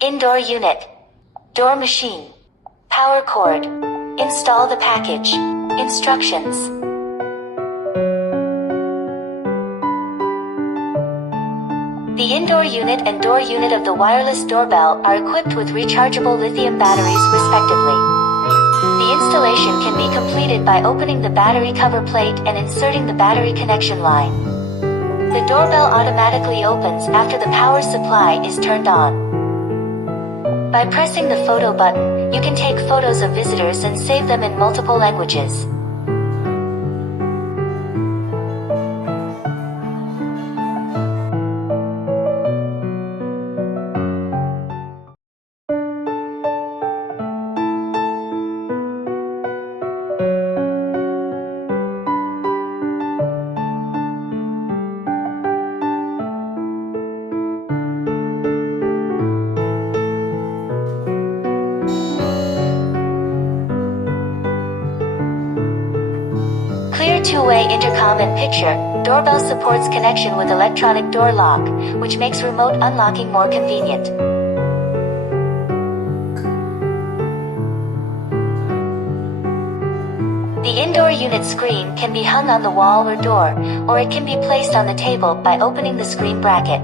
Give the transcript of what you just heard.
Indoor unit. Door machine. Power cord. Install the package. Instructions. The indoor unit and door unit of the wireless doorbell are equipped with rechargeable lithium batteries respectively. The installation can be completed by opening the battery cover plate and inserting the battery connection line. The doorbell automatically opens after the power supply is turned on. By pressing the photo button, you can take photos of visitors and save them in multiple languages. Clear two-way intercom and picture. Doorbell supports connection with electronic door lock, which makes remote unlocking more convenient. The indoor unit screen can be hung on the wall or door, or it can be placed on the table by opening the screen bracket.